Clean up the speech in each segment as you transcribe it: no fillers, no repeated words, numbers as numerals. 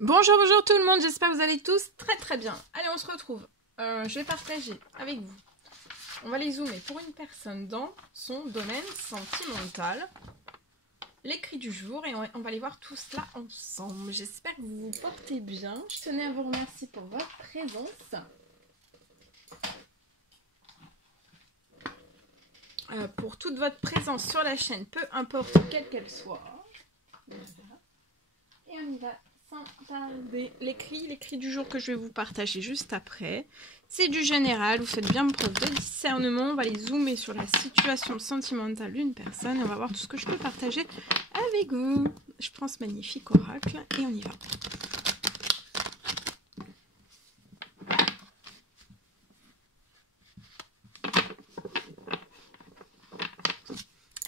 Bonjour tout le monde, j'espère que vous allez tous très bien. Allez, on se retrouve. Je vais partager avec vous. On va les zoomer pour une personne dans son domaine sentimental. L'écrit du jour et on va aller voir tout cela ensemble. J'espère que vous vous portez bien. Je tenais à vous remercier pour votre présence. Pour toute votre présence sur la chaîne, peu importe quelle qu'elle soit. Et on y va. L'écrit du jour que je vais vous partager juste après, c'est du général, vous faites bien preuve de discernement, on va les zoomer sur la situation sentimentale d'une personne et on va voir tout ce que je peux partager avec vous. Je prends ce magnifique oracle et on y va.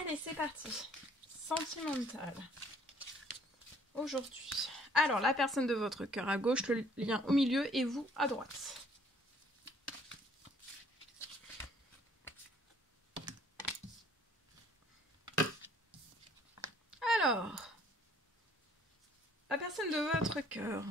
Allez, c'est parti. Sentimental. Aujourd'hui. Alors, la personne de votre cœur à gauche, le lien au milieu et vous à droite. Alors, la personne de votre cœur.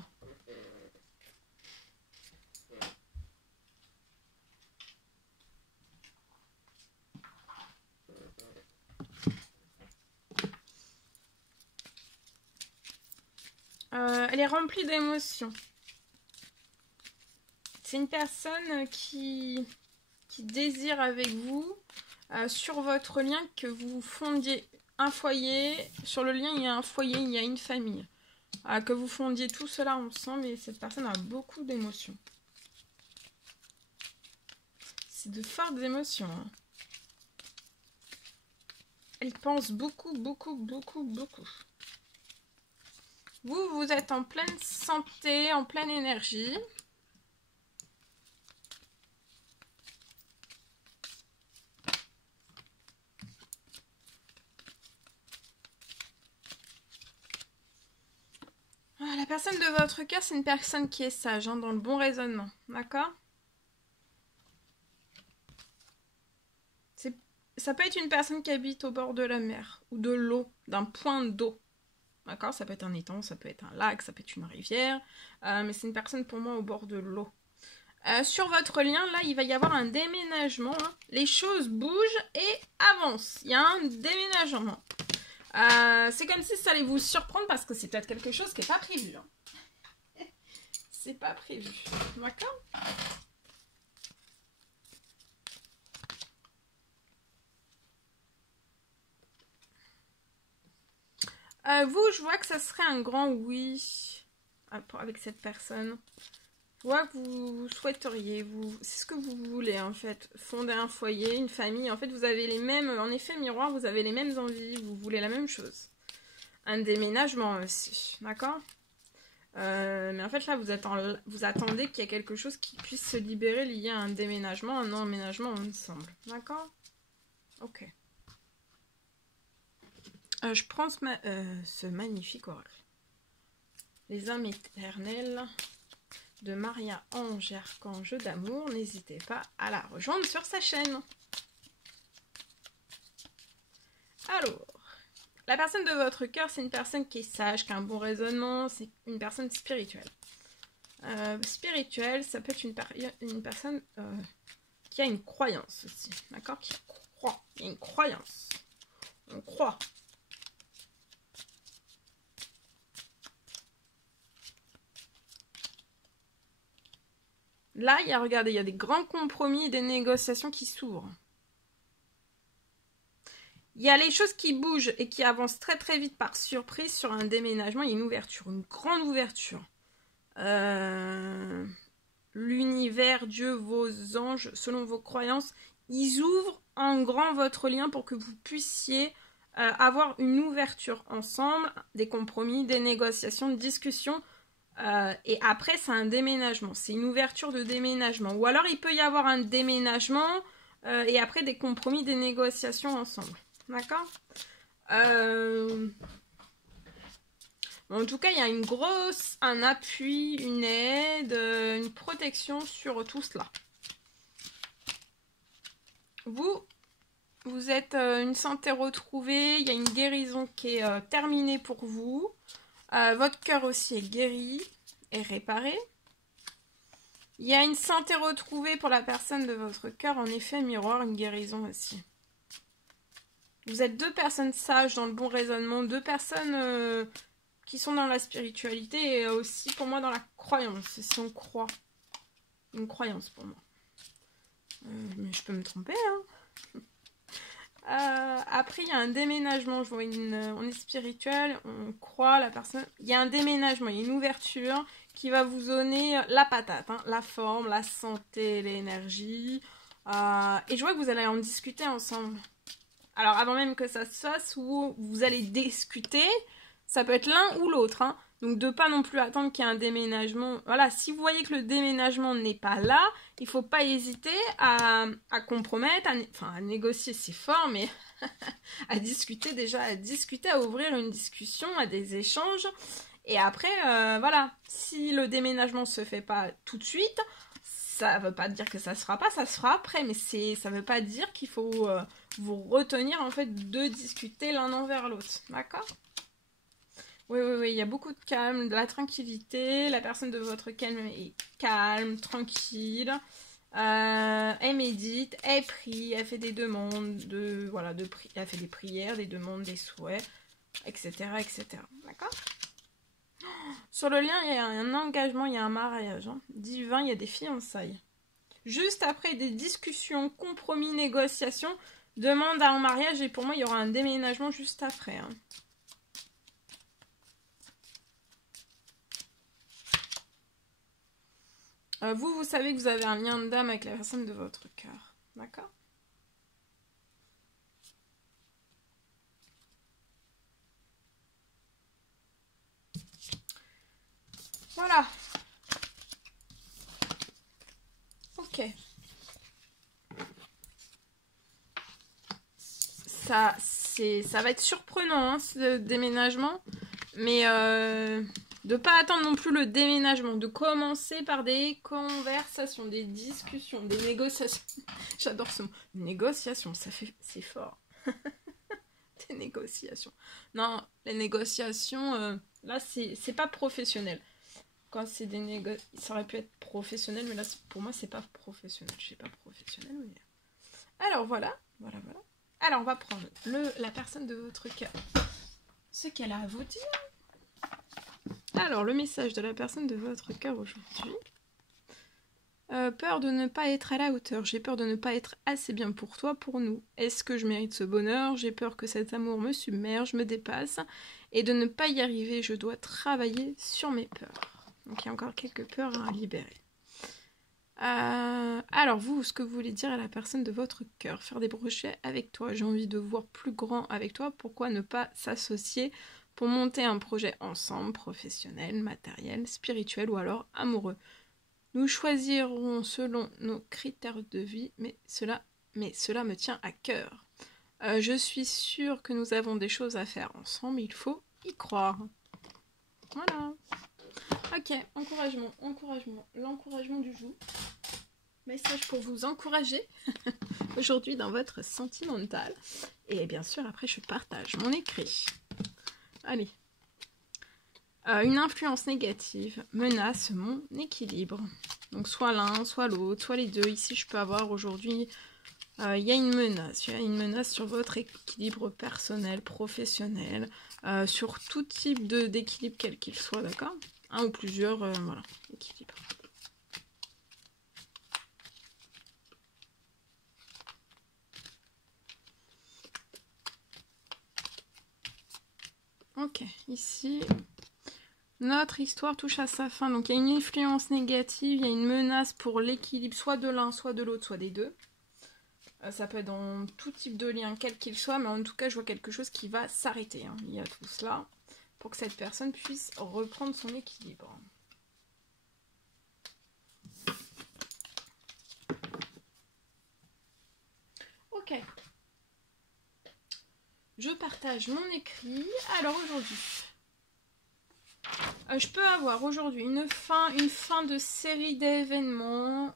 Elle est remplie d'émotions. C'est une personne qui désire avec vous, sur votre lien, que vous fondiez un foyer. Sur le lien, il y a un foyer, il y a une famille. Que vous fondiez tout cela ensemble et cette personne a beaucoup d'émotions. C'est de fortes émotions. Hein. Elle pense beaucoup. Vous êtes en pleine santé, en pleine énergie. La personne de votre cœur, c'est une personne qui est sage, hein, dans le bon raisonnement. D'accord ? Ça peut être une personne qui habite au bord de la mer ou de l'eau, d'un point d'eau. D'accord ? Ça peut être un étang, ça peut être un lac, ça peut être une rivière. Mais c'est une personne pour moi au bord de l'eau. Sur votre lien, là, il va y avoir un déménagement. Hein. Les choses bougent et avancent. Il y a un déménagement. C'est comme si ça allait vous surprendre parce que c'est peut-être quelque chose qui n'est pas prévu. Hein. C'est pas prévu. D'accord ? Vous, je vois que ça serait un grand oui avec cette personne. Je vois que vous souhaiteriez, c'est ce que vous voulez en fait, fonder un foyer, une famille. En fait, vous avez les mêmes, en effet miroir, vous avez les mêmes envies, vous voulez la même chose. Un déménagement aussi, d'accord ? Mais en fait là, vous attendez qu'il y ait quelque chose qui puisse se libérer lié à un déménagement, un emménagement ensemble, d'accord ? Ok. Je prends ce magnifique oracle. Les âmes éternelles de Maria Ange et Archange d'amour. N'hésitez pas à la rejoindre sur sa chaîne. Alors, la personne de votre cœur, c'est une personne qui est sage, qui a un bon raisonnement, c'est une personne spirituelle. Spirituelle, ça peut être une personne qui a une croyance aussi, d'accord ? Qui croit, il y a une croyance. On croit. Là, regardez, il y a des grands compromis et des négociations qui s'ouvrent. Il y a les choses qui bougent et qui avancent très vite par surprise sur un déménagement. Il y a une ouverture, une grande ouverture. L'univers, Dieu, vos anges, selon vos croyances, ils ouvrent en grand votre lien pour que vous puissiez avoir une ouverture ensemble, des compromis, des négociations, des discussions. Et après, c'est un déménagement. C'est une ouverture de déménagement. Ou alors, il peut y avoir un déménagement et après des compromis, des négociations ensemble. D'accord ? En tout cas, il y a un appui, une aide, une protection sur tout cela. Vous êtes une santé retrouvée, il y a une guérison qui est terminée pour vous. Votre cœur aussi est guéri et réparé. Il y a une santé retrouvée pour la personne de votre cœur. En effet, miroir, une guérison aussi. Vous êtes deux personnes sages dans le bon raisonnement, deux personnes qui sont dans la spiritualité et aussi pour moi dans la croyance. Si on croit. Une croyance pour moi. Mais je peux me tromper, hein. Après, il y a un déménagement. Je vois on est spirituel, on croit, la personne. Il y a un déménagement, il y a une ouverture qui va vous donner la patate, hein, la forme, la santé, l'énergie. Et je vois que vous allez en discuter ensemble. Alors, avant même que ça se fasse, vous allez discuter, ça peut être l'un ou l'autre, hein. Donc, de pas non plus attendre qu'il y ait un déménagement. Voilà, si vous voyez que le déménagement n'est pas là, il faut pas hésiter à compromettre, à négocier, c'est fort, mais à discuter déjà, à ouvrir une discussion, à des échanges. Et après, voilà, si le déménagement se fait pas tout de suite, ça veut pas dire que ça se fera pas, ça se fera après, mais ça veut pas dire qu'il faut vous retenir en fait de discuter l'un envers l'autre, d'accord ? Oui, il y a beaucoup de calme, de la tranquillité. La personne de votre calme est calme, tranquille. Elle médite, elle prie, elle fait des demandes, elle fait des prières, des demandes, des souhaits, etc. etc. D'accord ? Sur le lien, il y a un engagement, il y a un mariage. Hein. Divin, il y a des fiançailles. Juste après des discussions, compromis, négociations, demande à un mariage et pour moi, il y aura un déménagement juste après. Hein. Vous savez que vous avez un lien d'âme avec la personne de votre cœur. D'accord ? Voilà. Ok. Ça va être surprenant, hein, ce déménagement. Mais de pas attendre non plus le déménagement. De commencer par des conversations, des discussions, des négociations. J'adore ce mot. Négociations, c'est fort. Des négociations. Non, les négociations, là, c'est pas professionnel. Quand c'est des négociations, ça aurait pu être professionnel, mais là, pour moi, c'est pas professionnel. Je sais pas professionnel, mais... Alors, voilà. Alors, on va prendre la personne de votre cœur. Ce qu'elle a à vous dire. Alors, le message de la personne de votre cœur aujourd'hui. Peur de ne pas être à la hauteur. J'ai peur de ne pas être assez bien pour toi, pour nous. Est-ce que je mérite ce bonheur? J'ai peur que cet amour me submerge, me dépasse. Et de ne pas y arriver, je dois travailler sur mes peurs. Donc, il y a encore quelques peurs à libérer. Alors vous, ce que vous voulez dire à la personne de votre cœur, faire des projets avec toi, j'ai envie de voir plus grand avec toi, pourquoi ne pas s'associer pour monter un projet ensemble, professionnel, matériel, spirituel ou alors amoureux. Nous choisirons selon nos critères de vie, mais cela me tient à cœur. Je suis sûre que nous avons des choses à faire ensemble, il faut y croire. Voilà. Ok, encouragement, l'encouragement du jour. Message pour vous encourager aujourd'hui dans votre sentimental. Et bien sûr, après, je partage mon écrit. Allez. Une influence négative menace mon équilibre. Donc, soit l'un, soit l'autre, soit les deux. Ici, je peux avoir aujourd'hui... il y a une menace. Il y a une menace sur votre équilibre personnel, professionnel, sur tout type d'équilibre, quel qu'il soit, d'accord ? Un ou plusieurs, voilà, équilibre. Ok, ici, notre histoire touche à sa fin. Donc, il y a une influence négative, il y a une menace pour l'équilibre, soit de l'un, soit de l'autre, soit des deux. Ça peut être dans tout type de lien, quel qu'il soit, mais en tout cas, je vois quelque chose qui va s'arrêter. Hein. Il y a tout cela pour que cette personne puisse reprendre son équilibre. Ok. Je partage mon écrit. Alors aujourd'hui, je peux avoir aujourd'hui une fin de série d'événements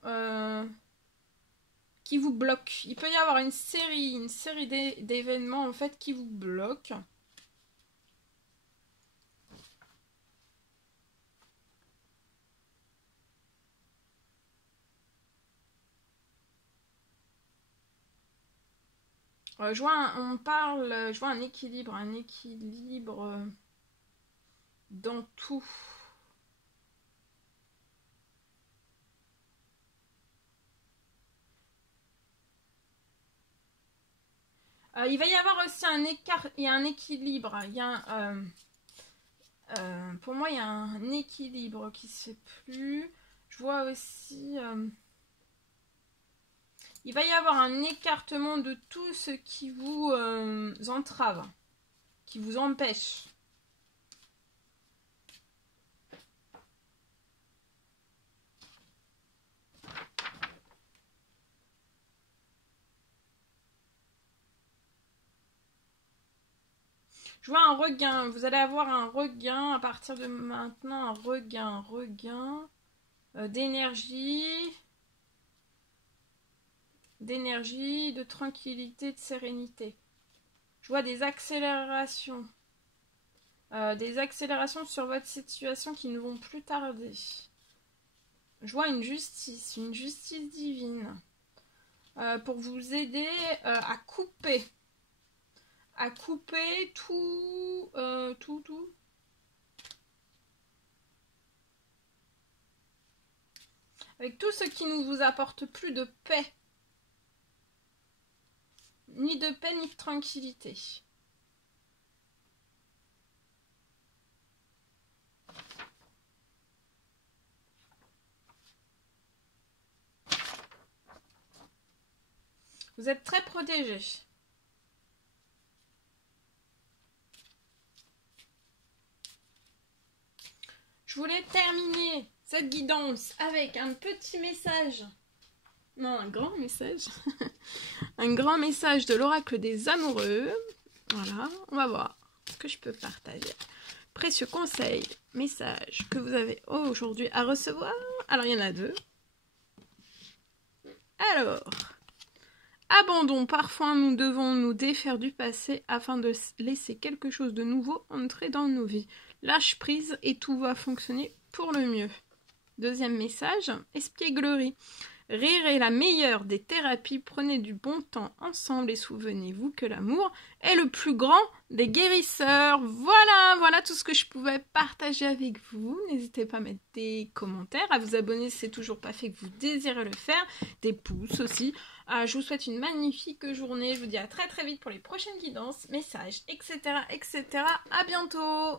qui vous bloquent. Il peut y avoir une série d'événements en fait qui vous bloquent. Je vois je vois un équilibre dans tout. Il va y avoir aussi un écart, il y a un équilibre, pour moi il y a un équilibre qui se fait plus. Je vois aussi, il va y avoir un écartement de tout ce qui vous entrave, qui vous empêche. Je vois un regain. Vous allez avoir un regain à partir de maintenant. Un regain d'énergie. D'énergie, de tranquillité, de sérénité. Je vois des accélérations. Des accélérations sur votre situation qui ne vont plus tarder. Je vois une justice divine. Pour vous aider à couper. À couper tout. Avec tout ce qui ne vous apporte plus de paix. Ni de paix, ni de tranquillité. Vous êtes très protégé. Je voulais terminer cette guidance avec un petit message. Non, un grand message. Un grand message de l'oracle des amoureux. Voilà, on va voir ce que je peux partager. Précieux conseils, messages que vous avez aujourd'hui à recevoir. Alors, il y en a 2. Alors, abandon. Parfois, nous devons nous défaire du passé afin de laisser quelque chose de nouveau entrer dans nos vies. Lâche prise et tout va fonctionner pour le mieux. Deuxième message, espièglerie. Rire est la meilleure des thérapies. Prenez du bon temps ensemble et souvenez-vous que l'amour est le plus grand des guérisseurs. Voilà tout ce que je pouvais partager avec vous. N'hésitez pas à mettre des commentaires, à vous abonner si c'est toujours pas fait que vous désirez le faire, des pouces aussi. Je vous souhaite une magnifique journée. Je vous dis à très très vite pour les prochaines guidances, messages, etc. À bientôt.